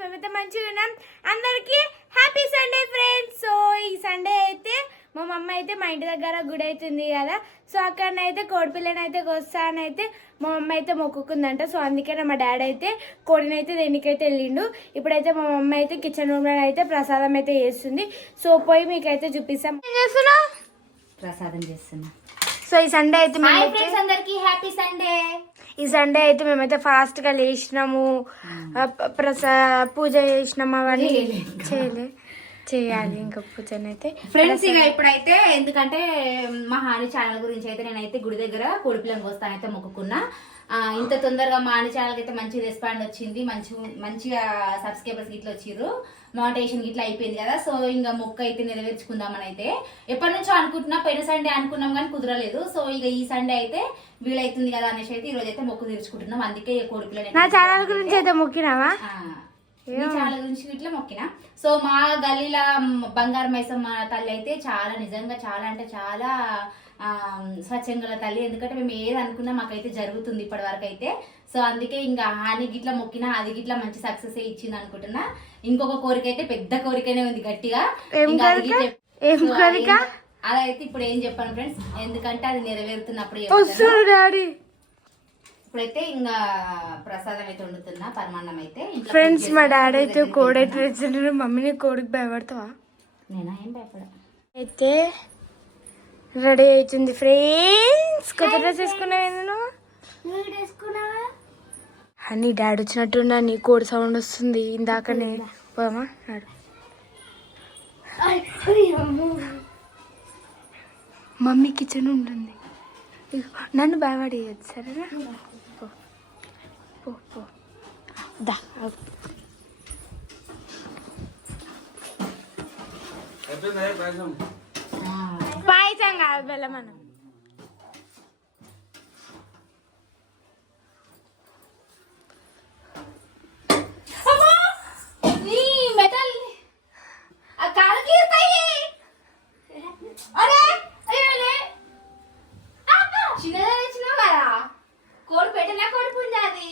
మేమైతే మంచిగా ఉన్నాం. అందరికి హ్యాపీ సండే ఫ్రెండ్స్. సో ఈ సండే అయితే మా మమ్మ అయితే మా ఇంటి దగ్గర గుడి అవుతుంది కదా, సో అక్కడనైతే కోడిపిల్లని అయితే వస్తానైతే మా మమ్మ అయితే మొక్కుకుందంట. సో అందుకనే మా డాడీ అయితే కోడిని అయితే దేనికైతే వెళ్ళిండు. ఇప్పుడైతే మా మమ్మ అయితే కిచెన్ రూమ్ లో అయితే ప్రసాదం అయితే చేస్తుంది. సో పోయి మీకైతే చూపిస్తాం. ఏం చేస్తున్నా? ప్రసాదం చేస్తున్నా. సో ఈ సండే అయితే అందరికి హ్యాపీ సండే. ఈ సండే అయితే మేమైతే ఫాస్ట్ గా లేచినాము, పూజ చేసినాము, అవన్నీ చేయాలి ఇంకా పూజనైతే. ఫ్రెండ్స్ ఇక ఇప్పుడైతే ఎందుకంటే మా హాని ఛానల్ గురించి అయితే నేనైతే గుడి దగ్గర కోడిపిల్లని కోస్తానైతే మొక్కుకున్నా. ఇంత తొందరగా మా హాని ఛానల్ అయితే మంచి రెస్పాండ్ వచ్చింది, మంచిగా సబ్స్క్రైబర్స్ గిట్లా వచ్చిర్రు, మోటివేషన్ గిట్లా అయిపోయింది కదా. సో ఇంకా మొక్క అయితే నెరవేర్చుకుందామని అయితే ఎప్పటి నుంచో అనుకుంటున్నా. పోయిన సండే అనుకున్నాం కానీ కుదరలేదు. సో ఇక ఈ సండే అయితే వీలైతుంది కదా అనేసి అయితే ఈ రోజు అయితే మొక్కు తీర్చుకుంటున్నాం. అందుకే కోడిపిల్లని నా ఛానల్ గురించి అయితే మొక్కినావా? చాలా గురించి ఇట్లా మొక్కిన. సో మా గల్లీల బంగారు మైసమ్మ తల్లి అయితే చాలా నిజంగా చాలా అంటే చాలా స్వచ్ఛంగా తల్లి. ఎందుకంటే మేము ఏది అనుకున్నా మాకైతే జరుగుతుంది ఇప్పటి వరకు అయితే. సో అందుకే ఇంకా హాని గిట్లా మొక్కినా అది గిట్లా మంచి సక్సెస్ ఇచ్చింది అనుకుంటున్నా. ఇంకొక కోరిక అయితే పెద్ద కోరికనే ఉంది గట్టిగా. అలా అయితే ఇప్పుడు ఏం చెప్పాను ఫ్రెండ్స్, ఎందుకంటే అది నెరవేరుతున్నప్పుడు ఇప్పుడైతే ఇంకా ప్రసాదం అయితే వండుతున్నా, పరమాన్నం అయితే. ఫ్రెండ్స్ మా డాడీ అయితే కోడి అయితే తెచ్చిండ్రు. మమ్మీని కోడికి భయపడతావా? నేనా ఏం భయపడ. అయితే రెడీ అవుతుంది ఫ్రెండ్స్. కొత్త డ్రెస్ వేసుకున్నావా? నేను అని డాడీ వచ్చినట్టున్నా. నీ కోడి సౌండ్ వస్తుంది ఇందాకనే. పోమా మమ్మీ కిచెన్ ఉంటుంది, నన్ను భయపడేయచ్చు సరేనా? పాయసం కాదు, బెల్లమన్నం. చిన్నదా తెచ్చినావు కదా కోడి పెట్టినా కోడి పుంజాది.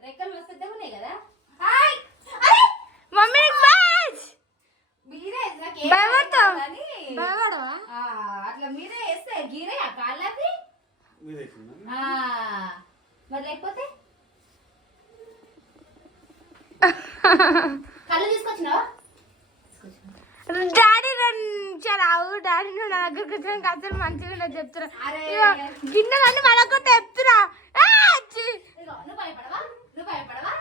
రెక్కలు వస్తే ఉన్నాయి కదా. మమ్మీ అట్లా మీరే వేస్తే గీరే కాళ్ళది మరి, లేకపోతే కళ్ళు తీసుకొచ్చినావా? డాడీ రావు. డాడీ నువ్వు నా దగ్గరకు వచ్చిన అసలు మంచిగా చెప్తున్నా. గిన్నెలన్నీ మనకు చెప్తున్నా. నువ్వు భయపడవా?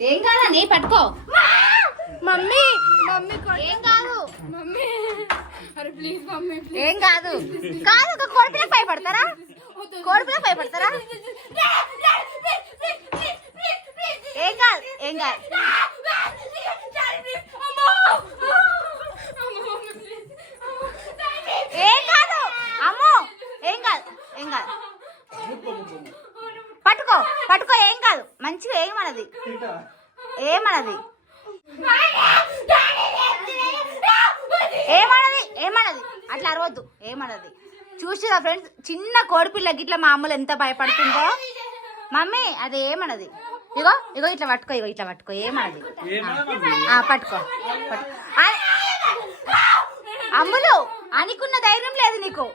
ఏం కాదని పట్టుకో. మమ్మీ ఏం కాదు మమ్మీ, అరే ప్లీజ్ మమ్మీ, ఏం కాదు. కాదు ఒక కోడిపిల్ల భయపడతారా? కోడిపిల్ల భయపడతారా? ఏం కాదు ఏం కాదు. ఏం కాదు అమ్మో, ఏం కాదు ఏం కాదు. పట్టుకో ఏం కాదు. మంచిగా ఏమన్నది ఏమన్నది అట్లా అరవద్దు. ఏమన్నది చూసిరా ఫ్రెండ్స్, చిన్న కోడిపిల్ల గిట్ల మా అమ్మలు ఎంత భయపడుతుందో. మమ్మీ అది ఏమన్నది, ఇగో ఇట్లా పట్టుకో ఏమన్నది. పట్టుకో అమ్ములు అనుకున్న ధైర్యం లేదు నీకు.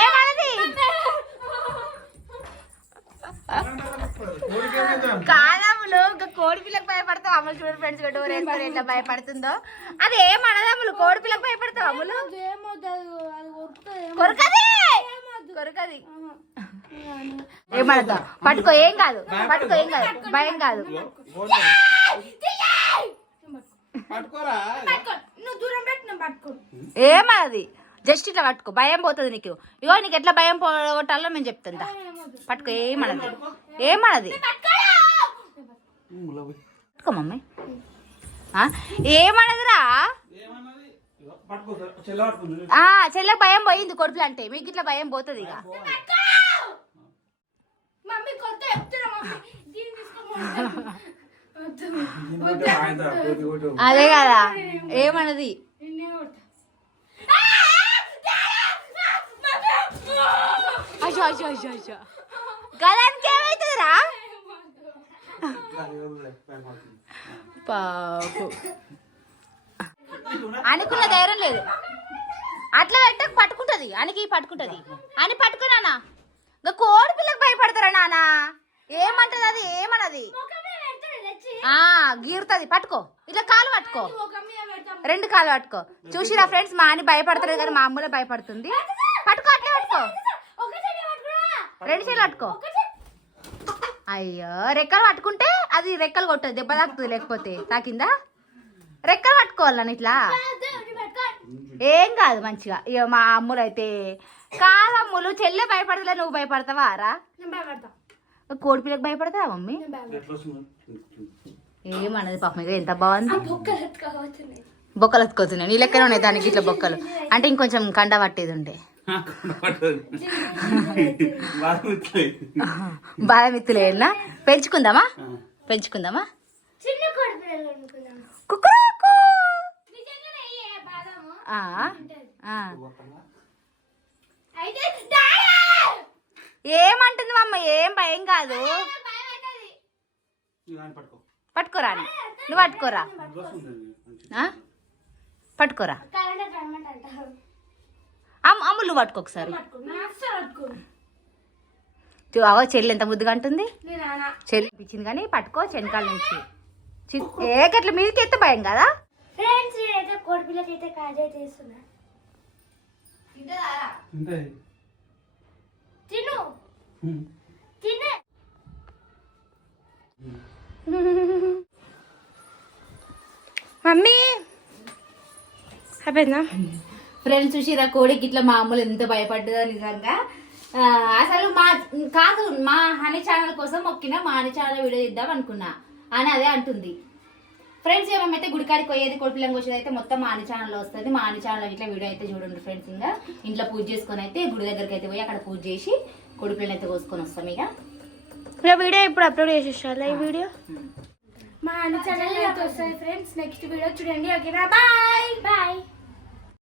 ఏమన్నది కాదమ్ములు, ఇంకా కోడి పిల్లకు భయపడతావు. అమ్ములు చూడు ఫ్రెండ్స్, డోర్ వేసుకొని ఎట్లా భయపడుతుందో. అది ఏమన్నది అమ్ములు, కోడి పిల్లకు భయపడతావు అమ్ములు. కొరకది ఏమన్నదా? పట్టుకో ఏం కాదు, భయం కాదు. ఏమన్నది జస్ట్ ఇట్లా పట్టుకో, భయం పోతుంది నీకు. ఇగో నీకు ఎట్లా భయం పోగొట్టాలో మేము చెప్తుందా. పట్టుకో ఏమన్నది పట్టుకో మమ్మీ. ఏమన్నదిరా? చెల్లె భయం పోయింది కొడుపులు అంటే. మీకు ఇట్లా భయం పోతుంది ఇక. అదే కదా ఏమన్నది అయ్యో అయ్యో అయ్యో అయ్యో గదానికి ఏమైతుందిరా పాపు అనుకున్న ధైర్యం లేదు అట్లా పెట్ట పట్టుకుంటది అనికి పట్టుకుంటది అని పట్టుకున్నానా ఇంకా కోడి పిల్లకి భయపడతారా నానా ఏమంటది అది ఏమన్నది గీరుతుంది పట్టుకో ఇట్లా కాలు పట్టుకో రెండు కాలు పట్టుకో చూసిరా ఫ్రెండ్స్ మా అని భయపడతారు కానీ మా అమ్మలే భయపడుతుంది పట్టుకో అట్లా పట్టుకో రెండు చేతులు పట్టుకో అయ్యో రెక్కలు పట్టుకుంటే అది రెక్కలు కొట్టదు దెబ్బ తాకుతుంది లేకపోతే తాకిందా రెక్కలు పట్టుకోవాలని ఇట్లా ఏం కాదు మంచిగా ఇక మా అమ్ములు అయితే కాదమ్ములు చెల్లె భయపడతలే నువ్వు భయపడతావా రా కోడి పిల్లకి భయపడతావా మమ్మీ ఏమన్నది పాపం ఇక ఎంత బాగుంది బొక్కలు ఎత్తుకోతున్నాయి నీ లెక్కనే ఉన్నాయి దానికి ఇట్లా బొక్కలు అంటే ఇంకొంచెం కండ పట్టేది ఉండే బాదం ఇత్తులేనా పెంచుకుందామా పెంచుకుందామా ఏమంటుంది మా అమ్మ ఏం భయం కాదు పట్టుకోరా నువ్వు పట్టుకోరా పట్టుకోరా అమ్ములు నువ్వు పట్టుకో ఒకసారి అవో చెల్లి ఎంత ముద్దుగా అంటుంది చెల్లి ఇచ్చింది కానీ పట్టుకో చెనకాల నుంచి ఏకట్ల మీదకి ఎత్తే భయం కదా మమ్మీ అయిపోయిందా ఫ్రెండ్స్ చూసిరా కోడికి ఇట్లా మా అమ్మలు ఎంత భయపడ్డదో నిజంగా అసలు కాదు మా హనీ ఛానల్ కోసం మొక్కిన మా హనీ ఛానల్ వీడియో ఇద్దాం అనుకున్నా అని అదే అంటుంది ఫ్రెండ్స్ ఏమైతే గుడికాడికి పోయేది కోడిపిల్లం కోసేది అయితే మొత్తం మా హనీ ఛానల్లో వస్తుంది మా హనీ ఛానల్ ఇట్లా వీడియో అయితే చూడండి ఫ్రెండ్స్ ఇంకా ఇంట్లో పూజ చేసుకొని అయితే గుడి దగ్గరికి అయితే పోయి అక్కడ పూజ చేసి కోడిపిల్లని అయితే కోసుకొని వస్తాం ఇక వీడియో ఇప్పుడు అప్లోడ్ చేసేసారా ఈ వీడియో మా హనీ ఛానల్ అయితే వస్తుంది ఫ్రెండ్స్ నెక్స్ట్ వీడియో చూడండి ఓకేనా బాయ్ బాయ్